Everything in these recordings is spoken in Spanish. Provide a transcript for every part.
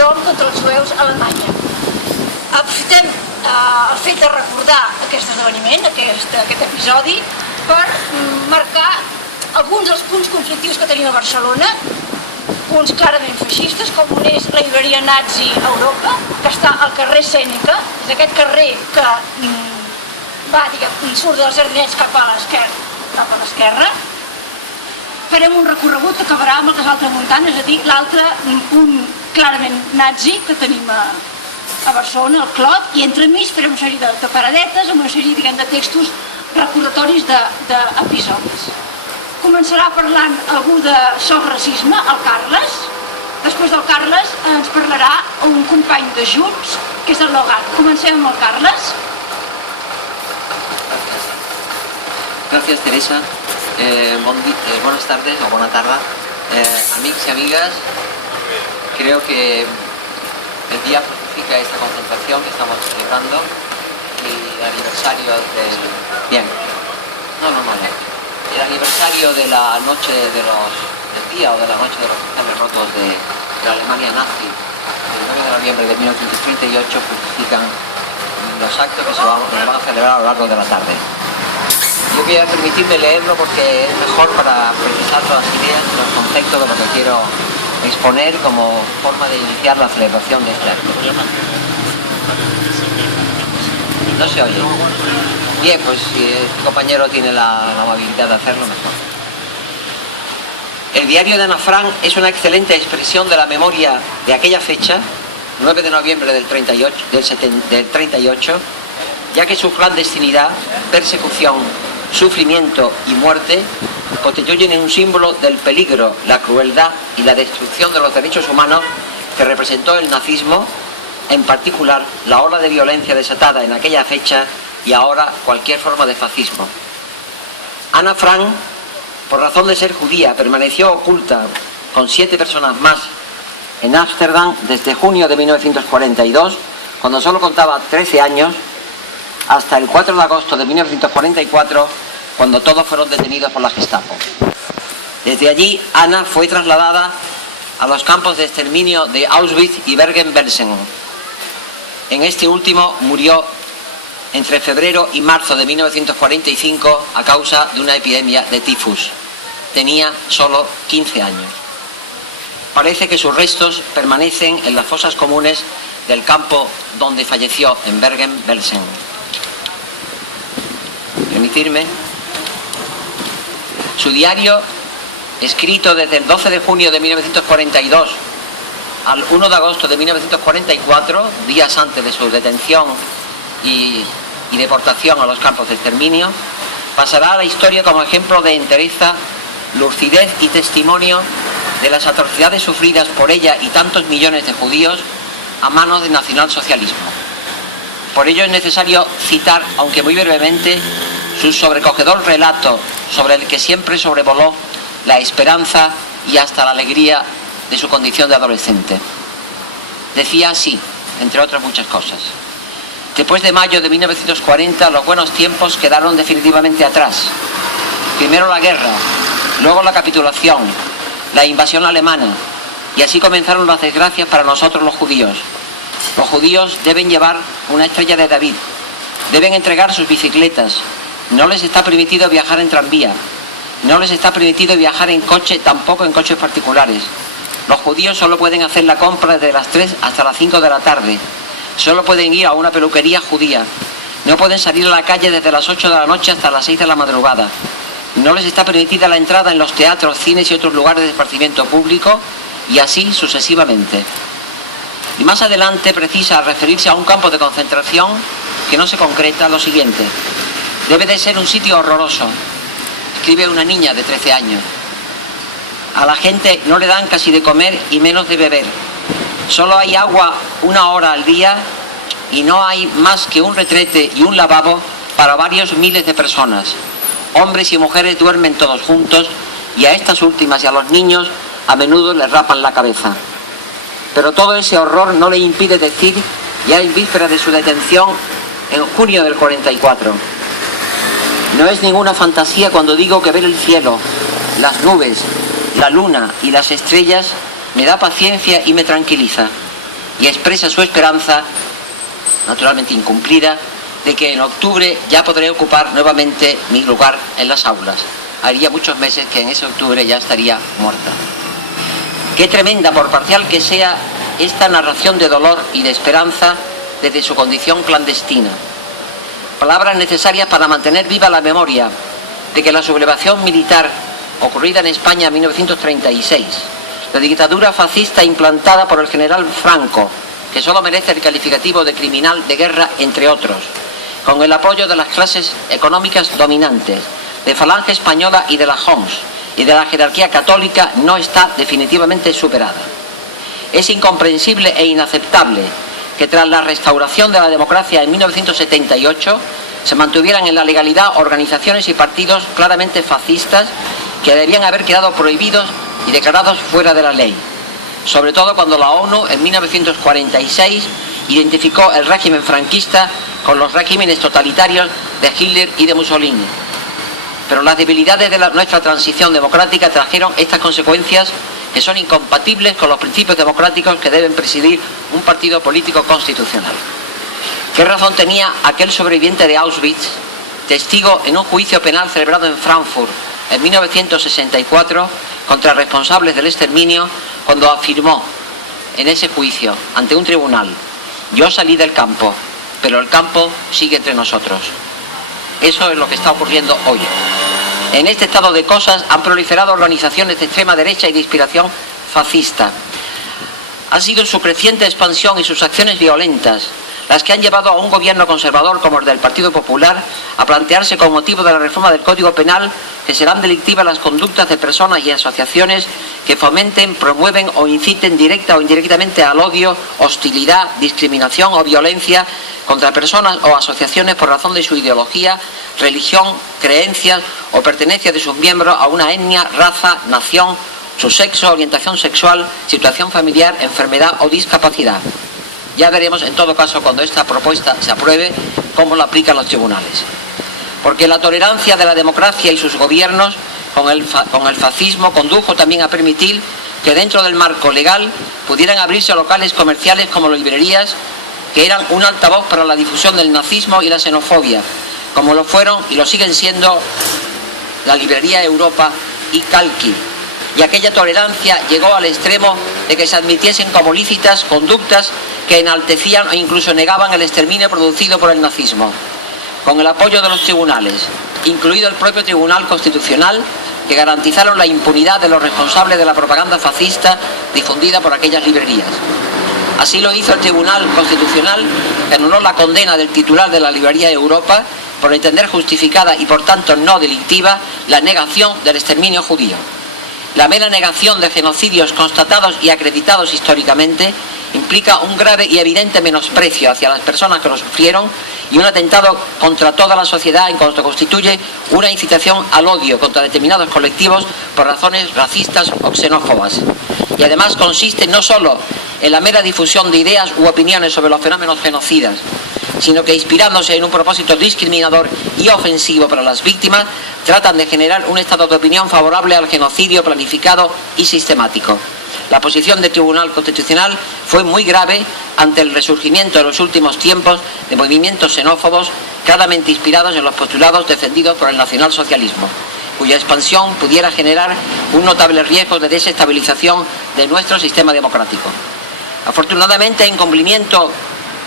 pogrom contra els jueus a Alemanya. Aprofitem el fet de recordar aquest esdeveniment, aquest episodi, per marcar alguns dels punts conflictius que tenim a Barcelona, punts clarament feixistes, com un és la llibreria nazi a Europa, que està al carrer Sèneca, és aquest carrer que va, surt dels Jardinets cap a l'esquerra. Farem un recorregut que acabarà amb el Casal Tramuntana, és a dir, l'altre punt clarament nazi que tenim a Barcelona, el Clot, i entremig farem una sèrie de paradetes amb una sèrie de textos recordatoris d'episodis. Començarà parlant algú de racisme, el Carles. Després del Carles ens parlarà un company de Junts, que és el Logat. Comencem amb el Carles. Gracias, Teresa. Buenas tardes o buena tarde, amigos y amigas. Creo que el día justifica esta concentración que estamos celebrando y el aniversario del... Bien. El aniversario de la noche del día o de la noche de los cristales rotos de la Alemania nazi, el 9 de noviembre de 1938, justifican los actos que se van a celebrar a lo largo de la tarde. Yo voy a permitirme leerlo porque es mejor para precisar todas las ideas y los conceptos de lo que quiero exponer como forma de iniciar la celebración de este acto. No se oye. Bien, pues si este compañero tiene la amabilidad de hacerlo, mejor. El diario de Ana Frank es una excelente expresión de la memoria de aquella fecha, 9 de noviembre del 38, ya que su clandestinidad, persecución, sufrimiento y muerte constituyen un símbolo del peligro, la crueldad y la destrucción de los derechos humanos que representó el nazismo, en particular la ola de violencia desatada en aquella fecha y ahora cualquier forma de fascismo. Ana Frank, por razón de ser judía, permaneció oculta con 7 personas más en Ámsterdam desde junio de 1942, cuando solo contaba 13 años, hasta el 4 de agosto de 1944, cuando todos fueron detenidos por la Gestapo. Desde allí, Ana fue trasladada a los campos de exterminio de Auschwitz y Bergen-Belsen. En este último murió entre febrero y marzo de 1945 a causa de una epidemia de tifus. Tenía solo 15 años. Parece que sus restos permanecen en las fosas comunes del campo donde falleció, en Bergen-Belsen. Permitirme. Su diario, escrito desde el 12 de junio de 1942 al 1 de agosto de 1944, días antes de su detención y deportación a los campos de exterminio, pasará a la historia como ejemplo de entereza, lucidez y testimonio de las atrocidades sufridas por ella y tantos millones de judíos a manos del nacionalsocialismo. Por ello es necesario citar, aunque muy brevemente, su sobrecogedor relato sobre el que siempre sobrevoló la esperanza y hasta la alegría de su condición de adolescente. Decía así, entre otras muchas cosas: después de mayo de 1940, los buenos tiempos quedaron definitivamente atrás. Primero la guerra, luego la capitulación, la invasión alemana, y así comenzaron las desgracias para nosotros los judíos. Los judíos deben llevar una estrella de David, deben entregar sus bicicletas, no les está permitido viajar en tranvía, no les está permitido viajar en coche, tampoco en coches particulares. Los judíos solo pueden hacer la compra desde las 3 hasta las 5 de la tarde, solo pueden ir a una peluquería judía, no pueden salir a la calle desde las 8 de la noche hasta las 6 de la madrugada, no les está permitida la entrada en los teatros, cines y otros lugares de esparcimiento público, y así sucesivamente. Y más adelante precisa referirse a un campo de concentración que no se concreta lo siguiente: debe de ser un sitio horroroso, escribe una niña de 13 años. A la gente no le dan casi de comer y menos de beber. Solo hay agua 1 hora al día y no hay más que un retrete y un lavabo para varios miles de personas. Hombres y mujeres duermen todos juntos y a estas últimas y a los niños a menudo les rapan la cabeza. Pero todo ese horror no le impide decir, ya en víspera de su detención, en junio del 44: no es ninguna fantasía cuando digo que ver el cielo, las nubes, la luna y las estrellas me da paciencia y me tranquiliza. y expresa su esperanza, naturalmente incumplida, de que en octubre ya podré ocupar nuevamente mi lugar en las aulas. Haría muchos meses que en ese octubre ya estaría muerta. Qué tremenda, por parcial que sea, esta narración de dolor y de esperanza desde su condición clandestina. Palabras necesarias para mantener viva la memoria de que la sublevación militar ocurrida en España en 1936, la dictadura fascista implantada por el general Franco, que solo merece el calificativo de criminal de guerra, entre otros, con el apoyo de las clases económicas dominantes, de Falange Española y de la Homs, y de la jerarquía católica, no está definitivamente superada. Es incomprensible e inaceptable que tras la restauración de la democracia en 1978 se mantuvieran en la legalidad organizaciones y partidos claramente fascistas que debían haber quedado prohibidos y declarados fuera de la ley, sobre todo cuando la ONU en 1946 identificó el régimen franquista con los regímenes totalitarios de Hitler y de Mussolini. Pero las debilidades de nuestra transición democrática trajeron estas consecuencias que son incompatibles con los principios democráticos que deben presidir un partido político constitucional. ¿Qué razón tenía aquel sobreviviente de Auschwitz, testigo en un juicio penal celebrado en Frankfurt en 1964 contra responsables del exterminio, cuando afirmó en ese juicio ante un tribunal: yo salí del campo, pero el campo sigue entre nosotros? Eso es lo que está ocurriendo hoy. En este estado de cosas han proliferado organizaciones de extrema derecha y de inspiración fascista. Ha sido su creciente expansión y sus acciones violentas las que han llevado a un gobierno conservador como el del Partido Popular a plantearse, con motivo de la reforma del Código Penal, que serán delictivas las conductas de personas y asociaciones que fomenten, promueven o inciten directa o indirectamente al odio, hostilidad, discriminación o violencia contra personas o asociaciones por razón de su ideología, religión, creencias o pertenencia de sus miembros a una etnia, raza, nación, su sexo, orientación sexual, situación familiar, enfermedad o discapacidad. Ya veremos, en todo caso, cuando esta propuesta se apruebe, cómo la aplican los tribunales. Porque la tolerancia de la democracia y sus gobiernos con el fascismo condujo también a permitir que dentro del marco legal pudieran abrirse locales comerciales como librerías, que eran un altavoz para la difusión del nazismo y la xenofobia, como lo fueron y lo siguen siendo la librería Europa y Calqui. Y aquella tolerancia llegó al extremo de que se admitiesen como lícitas conductas que enaltecían o incluso negaban el exterminio producido por el nazismo, con el apoyo de los tribunales, incluido el propio Tribunal Constitucional, que garantizaron la impunidad de los responsables de la propaganda fascista difundida por aquellas librerías. Así lo hizo el Tribunal Constitucional, que anuló la condena del titular de la librería Europa por entender justificada y por tanto no delictiva la negación del exterminio judío. La mera negación de genocidios constatados y acreditados históricamente implica un grave y evidente menosprecio hacia las personas que lo sufrieron y un atentado contra toda la sociedad en cuanto constituye una incitación al odio contra determinados colectivos por razones racistas o xenófobas. Y además consiste no solo en la mera difusión de ideas u opiniones sobre los fenómenos genocidas, sino que, inspirándose en un propósito discriminador y ofensivo para las víctimas, tratan de generar un estado de opinión favorable al genocidio planificado y sistemático. La posición del Tribunal Constitucional fue muy grave ante el resurgimiento en los últimos tiempos de movimientos xenófobos claramente inspirados en los postulados defendidos por el nacionalsocialismo, cuya expansión pudiera generar un notable riesgo de desestabilización de nuestro sistema democrático. Afortunadamente, en cumplimiento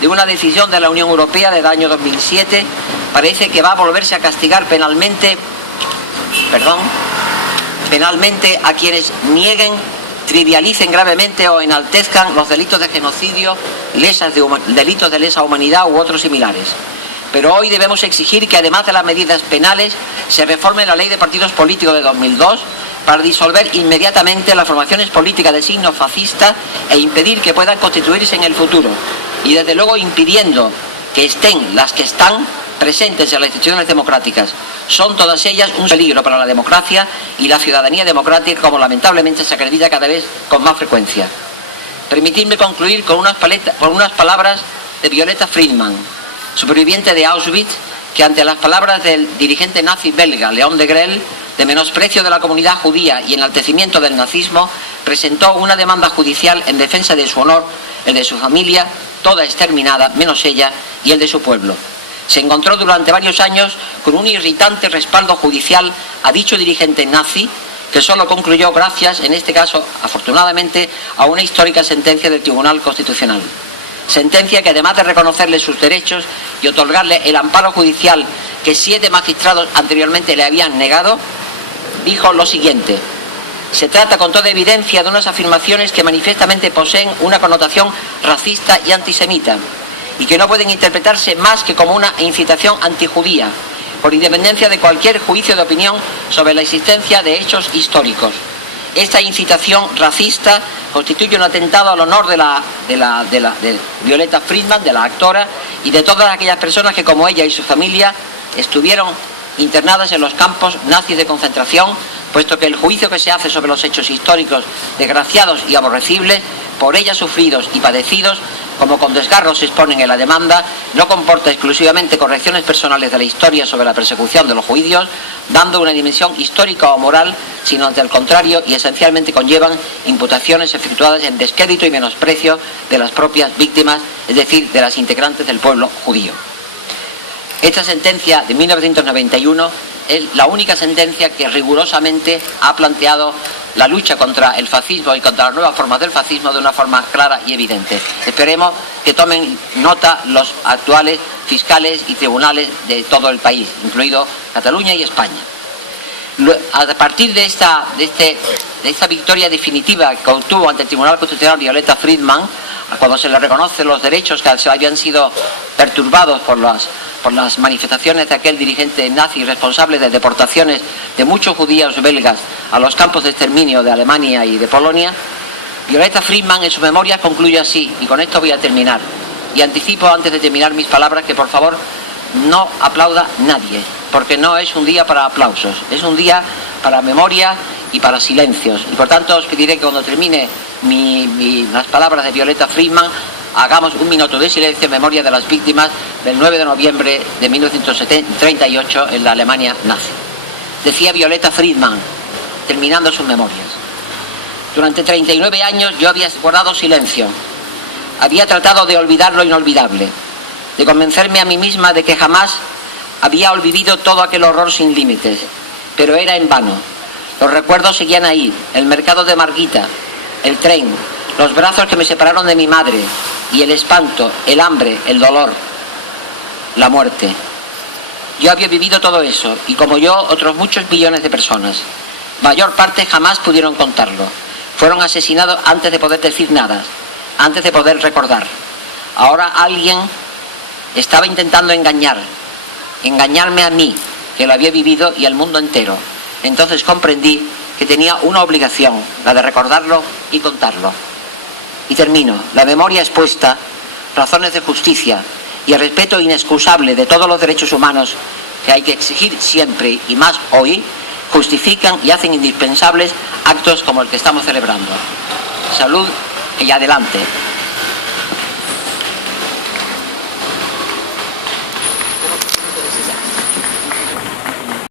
de una decisión de la Unión Europea del año 2007, parece que va a volverse a castigar penalmente a quienes nieguen, trivialicen gravemente o enaltezcan los delitos de genocidio, delitos de lesa humanidad u otros similares. Pero hoy debemos exigir que, además de las medidas penales, se reforme la Ley de Partidos Políticos de 2002 para disolver inmediatamente las formaciones políticas de signo fascista e impedir que puedan constituirse en el futuro. Y desde luego impidiendo que estén las que están presentes en las instituciones democráticas. Son todas ellas un peligro para la democracia y la ciudadanía democrática, como lamentablemente se acredita cada vez con más frecuencia. Permitidme concluir con unas palabras de Violeta Friedman, superviviente de Auschwitz, que ante las palabras del dirigente nazi belga Leon Degrelle, de menosprecio de la comunidad judía y enaltecimiento del nazismo, presentó una demanda judicial en defensa de su honor, el de su familia, toda exterminada, menos ella, y el de su pueblo. Se encontró durante varios años con un irritante respaldo judicial a dicho dirigente nazi, que solo concluyó gracias, en este caso, afortunadamente, a una histórica sentencia del Tribunal Constitucional. Sentencia que, además de reconocerle sus derechos y otorgarle el amparo judicial que 7 magistrados anteriormente le habían negado, dijo lo siguiente: se trata con toda evidencia de unas afirmaciones que manifiestamente poseen una connotación racista y antisemita, y que no pueden interpretarse más que como una incitación antijudía, por independencia de cualquier juicio de opinión sobre la existencia de hechos históricos. Esta incitación racista constituye un atentado al honor de Violeta Friedman, de la actora, y de todas aquellas personas que, como ella y su familia, estuvieron internadas en los campos nazis de concentración, puesto que el juicio que se hace sobre los hechos históricos desgraciados y aborrecibles, por ella sufridos y padecidos, como con desgarro se exponen en la demanda, no comporta exclusivamente correcciones personales de la historia sobre la persecución de los judíos, dando una dimensión histórica o moral, sino ante el contrario, y esencialmente conllevan imputaciones efectuadas en descrédito y menosprecio de las propias víctimas, es decir, de las integrantes del pueblo judío. Esta sentencia de 1991 es la única sentencia que rigurosamente ha planteado la lucha contra el fascismo y contra las nuevas formas del fascismo de una forma clara y evidente. Esperemos que tomen nota los actuales fiscales y tribunales de todo el país, incluido Cataluña y España. A partir de esta victoria definitiva que obtuvo ante el Tribunal Constitucional Violeta Friedman, cuando se le reconocen los derechos que se habían sido perturbados por las manifestaciones de aquel dirigente nazi responsable de deportaciones de muchos judíos belgas a los campos de exterminio de Alemania y de Polonia, Violeta Friedman en sus memorias concluye así, y con esto voy a terminar. Y anticipo, antes de terminar mis palabras, que por favor no aplauda nadie, porque no es un día para aplausos, es un día para memoria y para silencios. Y por tanto os pediré que cuando termine las palabras de Violeta Friedman, hagamos un minuto de silencio en memoria de las víctimas del 9 de noviembre de 1938 en la Alemania nazi. Decía Violeta Friedman, terminando sus memorias: durante 39 años yo había guardado silencio, había tratado de olvidar lo inolvidable, de convencerme a mí misma de que jamás había olvidado todo aquel horror sin límites, pero era en vano. Los recuerdos seguían ahí: el mercado de Margita, el tren, los brazos que me separaron de mi madre, y el espanto, el hambre, el dolor, la muerte. Yo había vivido todo eso, y como yo, otros muchos millones de personas. Mayor parte jamás pudieron contarlo. Fueron asesinados antes de poder decir nada, antes de poder recordar. Ahora alguien estaba intentando engañarme a mí, que lo había vivido, y al mundo entero. Entonces comprendí que tenía una obligación, la de recordarlo y contarlo. Y termino. La memoria expuesta, razones de justicia y el respeto inexcusable de todos los derechos humanos que hay que exigir siempre y más hoy, justifican y hacen indispensables actos como el que estamos celebrando. Salud y adelante.